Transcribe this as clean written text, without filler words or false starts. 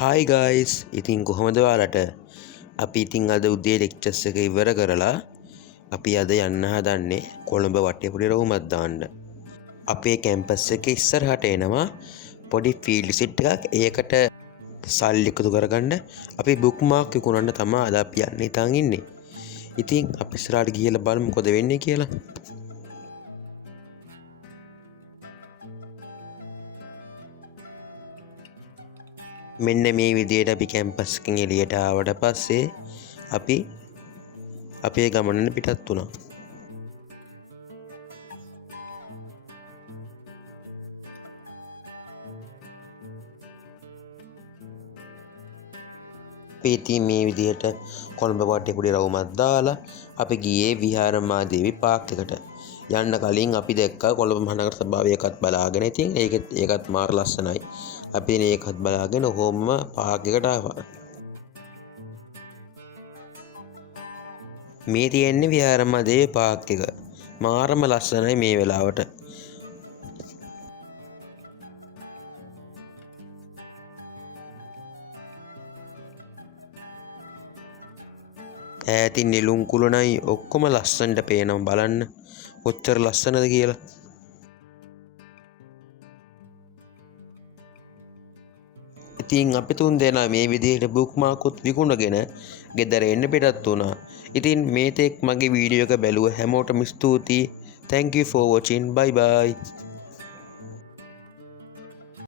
Hi guys, ඉතින් කොහොමද ඔයාලට? අපි ඉතින් අද උදේ ලෙක්චර්ස් එක ඉවර කරලා අපි අද යන්න හදන්නේ කොළඹ වටේපුඩි රවුමක් දාන්න. අපේ කැම්පස් එකේ ඉස්සරහට එනවා පොඩි ෆීල්ඩ් විසිට් එකක්. ඒකට සල්ලි එකතු කරගන්න අපි බුක්මාර්ක් විකුණන්න තමයි අද අපි යන්න හිතාන් ඉන්නේ. ඉතින් අපි ඉස්සරහට ගිහලා බලමු මොකද වෙන්නේ කියලා. මෙන්න මේ විදියට අපි කැම්පස් එකෙන් එළියට ආවට පස්සේ අපි අපේ ගමනට පිටත් වුණා. අපි ඉතින් මේ විදියට කොළඹ වටේපුඩි රවුමක් දාලා අපි ගියේ විහාරමාදේවි පාක් එකට. යන්න කලින් අපි දැක්කා කොළඹ මහනගර සභාව එකත් බලාගෙන. ඉතින් ඒකත් මාර ලස්සනයි. අපි ඒකත් බලාගෙන ඔහොම පාක් එකට ආවා. මේ තියෙන්නේ විහාරමාදේවි පාක් එක. මාරම ලස්සනයි මේ වෙලාවට. ඈතින් නෙළුම් කුලනයි ඔක්කොම ලස්සනට පේනවා බලන්න කොච්චර ලස්සනද කියලා. ඉතින් අපි තුන් දෙනා මේ විදිහට බුක්මාර්කුත් විකුණගෙන ගෙදර එන්න පිටත් වුණා. ඉතින් මේ තෙක් මගේ වීඩියෝ එක බැලුව හැමෝටම ස්තුතියි. Thank you for watching. Bye bye.